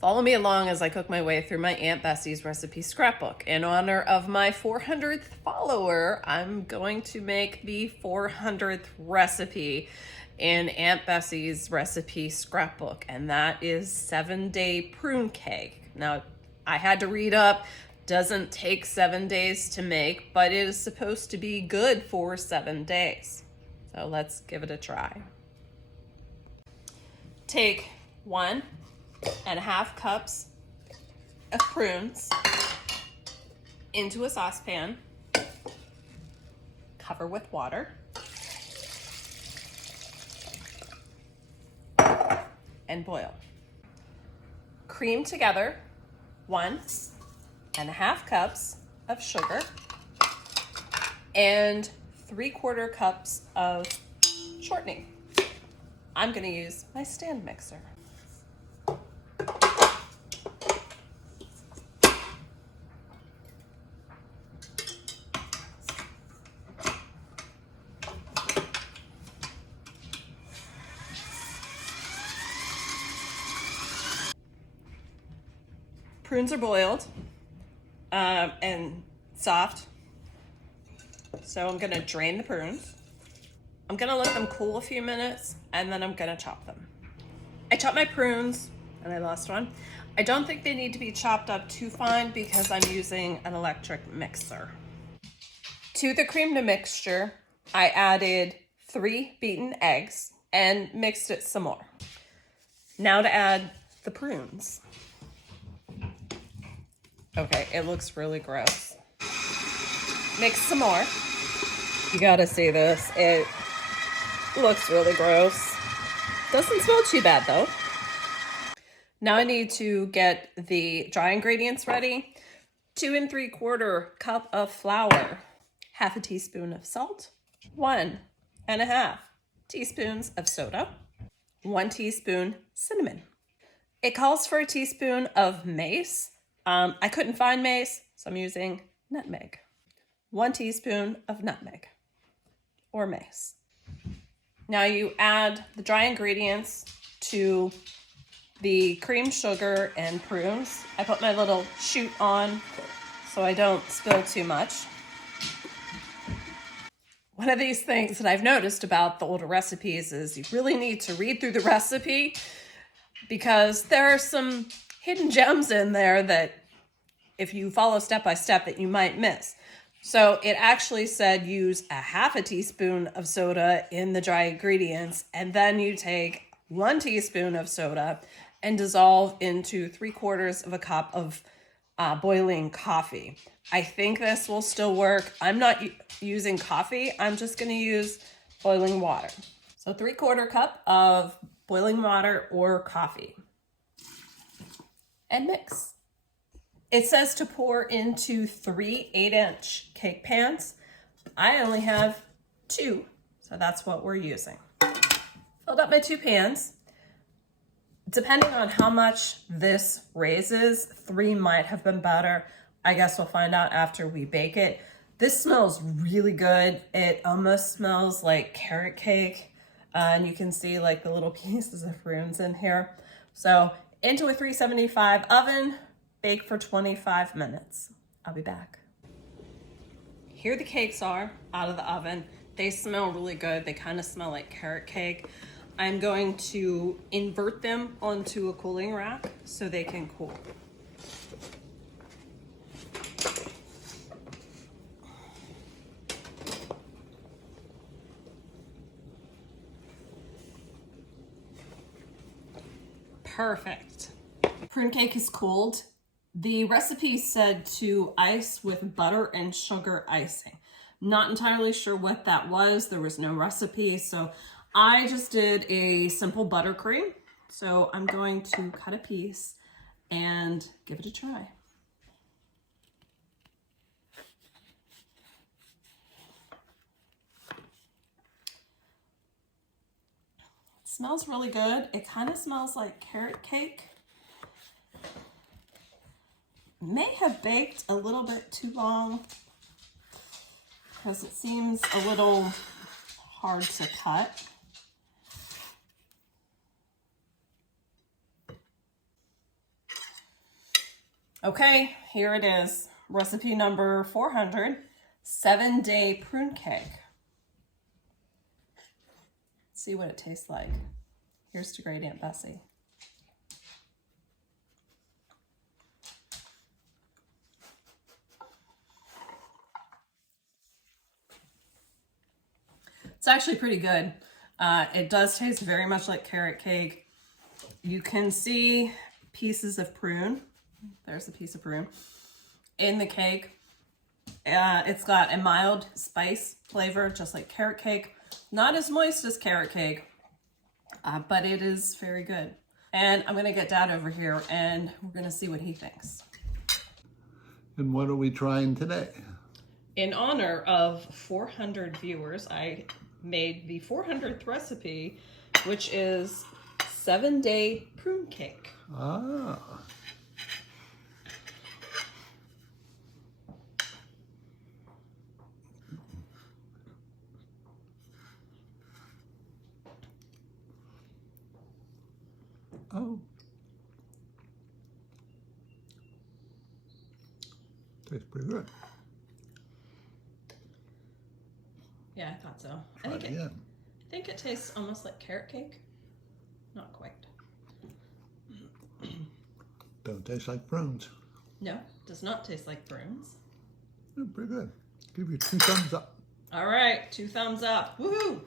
Follow me along as I cook my way through my Aunt Bessie's recipe scrapbook. In honor of my 400th follower, I'm going to make the 400th recipe in Aunt Bessie's recipe scrapbook, and that is 7-day prune cake. Now, I had to read up, doesn't take 7 days to make, but it is supposed to be good for 7 days. So let's give it a try. Take 1.5 cups of prunes into a saucepan, cover with water, and boil. Cream together 1.5 cups of sugar and 3/4 cups of shortening. I'm going to use my stand mixer. Prunes are boiled and soft, so I'm going to drain the prunes. I'm going to let them cool a few minutes, and then I'm going to chop them. I chopped my prunes, and I lost one. I don't think they need to be chopped up too fine because I'm using an electric mixer. To the creamed mixture, I added 3 beaten eggs and mixed it some more. Now to add the prunes. Okay, it looks really gross. Mix some more. You gotta see this. It looks really gross. Doesn't smell too bad though. Now I need to get the dry ingredients ready. 2 3/4 cup of flour, 1/2 teaspoon of salt, 1.5 teaspoons of soda, 1 teaspoon cinnamon. It calls for a teaspoon of mace. I couldn't find mace, so I'm using nutmeg. 1 teaspoon of nutmeg or mace. Now you add the dry ingredients to the cream sugar and prunes. I put my little chute on so I don't spill too much. One of these things that I've noticed about the older recipes is you really need to read through the recipe because there are some hidden gems in there that if you follow step by step that you might miss. So it actually said use 1/2 teaspoon of soda in the dry ingredients, and then you take 1 teaspoon of soda and dissolve into 3/4 cup of boiling coffee. I think this will still work. I'm not using coffee. I'm just going to use boiling water. So 3/4 cup of boiling water or coffee. And mix. It says to pour into 3 8-inch cake pans. I only have 2, so that's what we're using. Filled up my 2 pans. Depending on how much this raises, 3 might have been better. I guess we'll find out after we bake it. This smells really good. It almost smells like carrot cake. And you can see like the little pieces of prunes in here. So into a 375 oven, bake for 25 minutes. I'll be back. Here the cakes are out of the oven. They smell really good. They kind of smell like carrot cake. I'm going to invert them onto a cooling rack so they can cool. Perfect. Prune cake is cooled. The recipe said to ice with butter and sugar icing. Not entirely sure what that was. There was no recipe, so I just did a simple buttercream. So I'm going to cut a piece and give it a try. It smells really good. It kind of smells like carrot cake. May have baked a little bit too long because it seems a little hard to cut. Okay, here it is. Recipe number 400, 7-day prune cake. Let's see what it tastes like. Here's to Great Aunt Bessie. It's actually pretty good. It does taste very much like carrot cake. You can see pieces of prune. There's a piece of prune in the cake. It's got a mild spice flavor, just like carrot cake. Not as moist as carrot cake, but it is very good. And I'm gonna get Dad over here and we're gonna see what he thinks. And what are we trying today? In honor of 400 viewers, I made the 400th recipe, which is 7-day prune cake. Ah. Oh. Tastes pretty good. Yeah, I thought so. Try it again. I think it tastes almost like carrot cake. Not quite. Don't taste like prunes. No, does not taste like prunes. Pretty good. Give you 2 thumbs up. All right, 2 thumbs up. Woohoo!